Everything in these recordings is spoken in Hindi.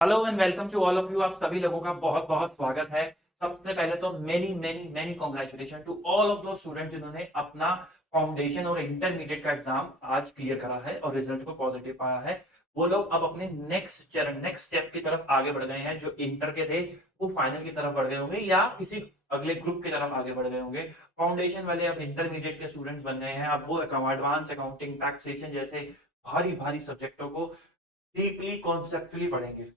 Hello and welcome to all of you. आप सभी लोगों का बहुत बहुत स्वागत है। सबसे पहले तो many many many congratulation to all of those student जिन्होंने अपना फाउंडेशन और इंटरमीडिएट का एग्जाम आज क्लियर करा है और रिजल्ट को पॉजिटिव पाया है। वो लोग अब अपने नेक्स्ट चरण नेक्स्ट स्टेप की तरफ आगे बढ़ गए हैं। जो इंटर के थे वो फाइनल की तरफ बढ़ गए होंगे या किसी अगले ग्रुप की तरफ आगे बढ़ गए होंगे। फाउंडेशन वाले अब इंटरमीडिएट के स्टूडेंट्स बन गए हैं। अब वो एडवांस अकाउंटिंग, टैक्सेशन जैसे भारी भारी सब्जेक्टों को डीपली कॉन्सेप्चुअली पढ़ेंगे।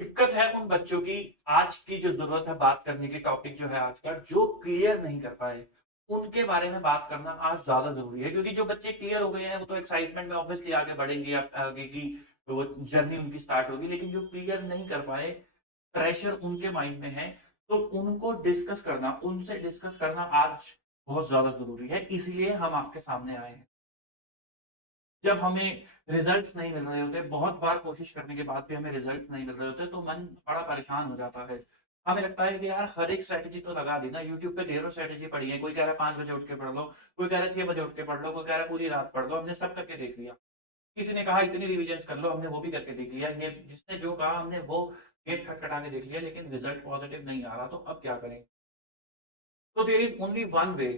दिक्कत है उन बच्चों की। आज की जो जरूरत है बात करने की, टॉपिक जो है आज का, जो क्लियर नहीं कर पाए उनके बारे में बात करना आज ज्यादा जरूरी है। क्योंकि जो बच्चे क्लियर हो गए हैं वो तो एक्साइटमेंट में ऑब्वियसली आगे बढ़ेंगे, आगे की वो जर्नी उनकी स्टार्ट होगी। लेकिन जो क्लियर नहीं कर पाए, प्रेशर उनके माइंड में है, तो उनको डिस्कस करना, उनसे डिस्कस करना आज बहुत ज्यादा जरूरी है। इसलिए हम आपके सामने आए हैं। जब हमें रिजल्ट्स नहीं मिल रहे होते, बहुत बार कोशिश करने के बाद भी हमें रिजल्ट्स नहीं मिल रहे होते, तो मन बड़ा परेशान हो जाता है। हमें लगता है कि यार हर एक स्ट्रेटेजी तो लगा दी ना, यूट्यूब पे ढेरों स्ट्रेटेजी पड़ी है। कोई कह रहा है 5 बजे उठ के पढ़ लो, कोई कह रहा है 6 बजे उठ के पढ़ लो, कोई कह रहा है पूरी रात पढ़ लो। हमने सब करके देख लिया। किसी ने कहा इतनी रिविजन कर लो, हमने वो भी करके देख लिया। ये जिसने जो कहा हमने वो गेट खटखटा के देख लिया, लेकिन रिजल्ट पॉजिटिव नहीं आ रहा। तो अब क्या करें? तो there is only one way,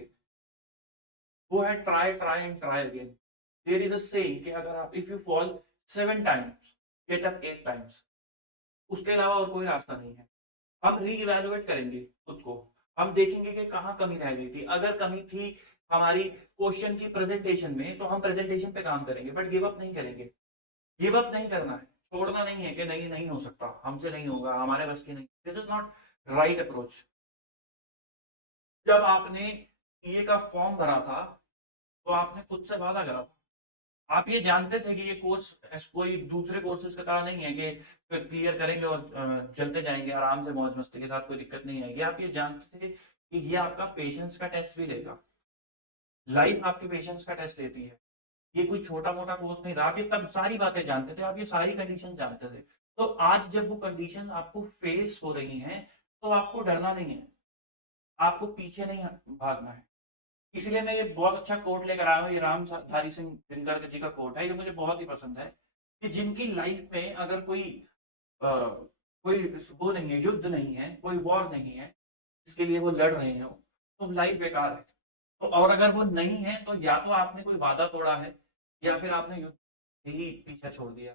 वो है try try and try again. There is a saying कि अगर आप, if you fall 7 times get up 8 times. उसके अलावा और कोई रास्ता नहीं है। हम रीइवैल्यूएट करेंगे खुद को। हम देखेंगे कि कहाँ कमी रह गई थी। अगर कमी थी हमारी क्वेश्चन की प्रेजेंटेशन में, तो हम प्रेजेंटेशन पे काम करेंगे, बट गिव अप नहीं करेंगे। गिव अप नहीं करना है, छोड़ना नहीं है कि नहीं नहीं हो सकता, हमसे नहीं होगा, हमारे बस की नहीं। This is not right approach. जब आपने ये का फॉर्म भरा था तो आपने खुद से वादा करा था। आप ये जानते थे कि ये कोर्स कोई दूसरे कोर्सेज की तरह नहीं है कि क्लियर करेंगे और चलते जाएंगे आराम से मौज मस्ती के साथ, कोई दिक्कत नहीं आएगी। आप ये जानते थे कि ये आपका पेशेंस का टेस्ट भी लेगा। लाइफ आपके पेशेंस का टेस्ट लेती है। ये कोई छोटा मोटा कोर्स नहीं रहा। आप ये तब सारी बातें जानते थे, आप ये सारी कंडीशन जानते थे। तो आज जब वो कंडीशन आपको फेस हो रही हैं, तो आपको डरना नहीं है, आपको पीछे नहीं भागना है। इसलिए मैं ये बहुत अच्छा कोट लेकर आया हूँ। ये रामधारी सिंह दिनकर जी का कोट है, ये मुझे बहुत ही पसंद है। कि जिनकी लाइफ में अगर कोई वो नहीं है, युद्ध नहीं है, कोई वॉर नहीं है जिसके लिए वो लड़ रहे हो, तो लाइफ बेकार है। तो और अगर वो नहीं है, तो या तो आपने कोई वादा तोड़ा है या फिर आपने युद्ध ही पीछे छोड़ दिया।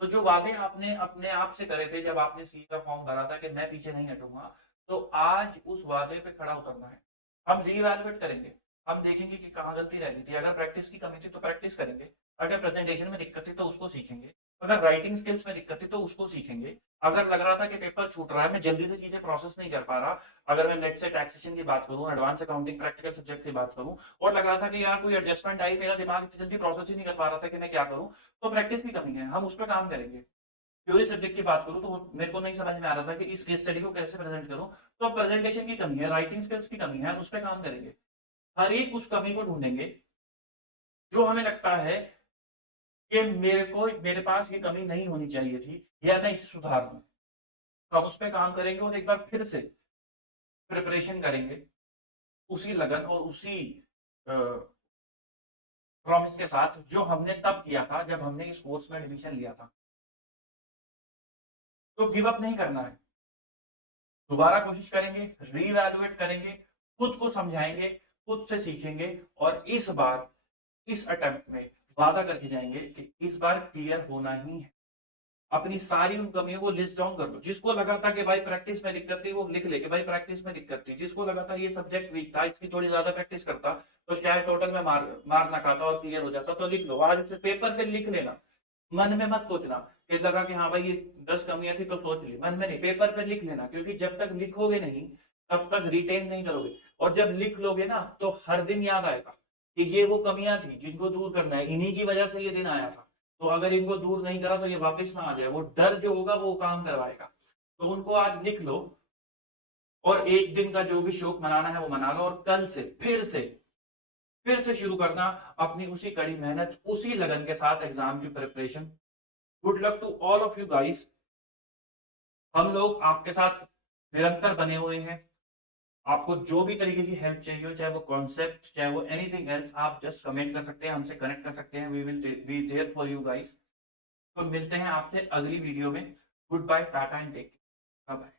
तो जो वादे आपने अपने आप से करे थे जब आपने सी का फॉर्म भरा था कि मैं पीछे नहीं हटूंगा, तो आज उस वादे पे खड़ा उतरना है। हम रीइवैल्यूएट करेंगे। हम देखेंगे कि कहाँ गलती रह गई थी। अगर प्रैक्टिस की कमी थी तो प्रैक्टिस करेंगे। अगर प्रेजेंटेशन में दिक्कत थी तो उसको सीखेंगे। अगर राइटिंग स्किल्स में दिक्कत थी तो उसको सीखेंगे। अगर लग रहा था कि पेपर छूट रहा है, मैं जल्दी से चीजें प्रोसेस नहीं कर पा रहा, अगर मैं लेट्स से टैक्सेशन की बात करूं, एडवांस अकाउंटिंग प्रैक्टिकल सब्जेक्ट की बात करूं, और लग रहा था कि यार कोई एडजस्टमेंट आई, मेरा दिमाग इतनी जल्दी प्रोसेस ही नहीं कर पा रहा था कि मैं क्या करूं, तो प्रैक्टिस की कमी है, हम उस पर काम करेंगे। थ्योरी सब्जेक्ट की बात करूं तो मेरे को नहीं समझ में आ रहा था कि इस केस स्टडी को कैसे प्रेजेंट करूं, तो प्रेजेंटेशन की कमी है, राइटिंग स्किल्स की कमी है, हम उस पर काम करेंगे। हर एक उस कमी को ढूंढेंगे जो हमें लगता है कि मेरे पास ये कमी नहीं होनी चाहिए थी या मैं इसे सुधार दूं। तो हम उस पर काम करेंगे और एक बार फिर से प्रिपरेशन करेंगे, उसी लगन और उसी प्रॉमिस के साथ जो हमने तब किया था जब हमने इस कोर्स में एडमिशन लिया था। तो गिव अप नहीं करना है, दोबारा कोशिश करेंगे, रीवैल्यूएट करेंगे, खुद को समझाएंगे, खुद से सीखेंगे, और इस बार, इस अटेम्प्ट में वादा करके जाएंगे कि इस बार क्लियर होना ही है। अपनी सारी उन कमियों को लिस्ट डाउन कर लो। जिसको लगा था कि भाई प्रैक्टिस में दिक्कत थी, वो लिख ले कि भाई प्रैक्टिस में दिक्कत थी। जिसको लगा था ये सब्जेक्ट वीक था, इसकी थोड़ी ज्यादा प्रैक्टिस करता तो शायद टोटल में मार ना खाता और क्लियर हो जाता, तो लिख लो। आज उसे पेपर पे लिख लेना, मन में मत सोचना कि लगा कि हाँ भाई ये 10 कमियां थी तो सोच ली, मन में नहीं, पेपर पे लिख लेना। क्योंकि जब तक लिखोगे नहीं तब तक रिटेन नहीं करोगे, और जब लिख लोगे ना तो हर दिन याद आएगा कि ये वो कमियां थी जिनको दूर करना है, इन्हीं की वजह से ये दिन आया था। तो अगर इनको दूर नहीं करा तो ये वापस ना आ जाए, वो डर जो होगा वो काम करवाएगा। तो उनको आज लिख लो, और एक दिन का जो भी शौक मनाना है वो मना लो, और कल से फिर से शुरू करना अपनी उसी कड़ी मेहनत, उसी लगन के साथ एग्जाम की प्रिपरेशन। Good luck to all of you guys. हम लोग आपके साथ निरंतर बने हुए हैं। आपको जो भी तरीके की हेल्प चाहिए हो, चाहे वो कॉन्सेप्ट, चाहे वो एनीथिंग एल्स, आप जस्ट कमेंट कर सकते हैं, हमसे कनेक्ट कर सकते हैं। We will be there for you guys. तो मिलते हैं आपसे अगली वीडियो में। Goodbye, tata and take care, bye bye.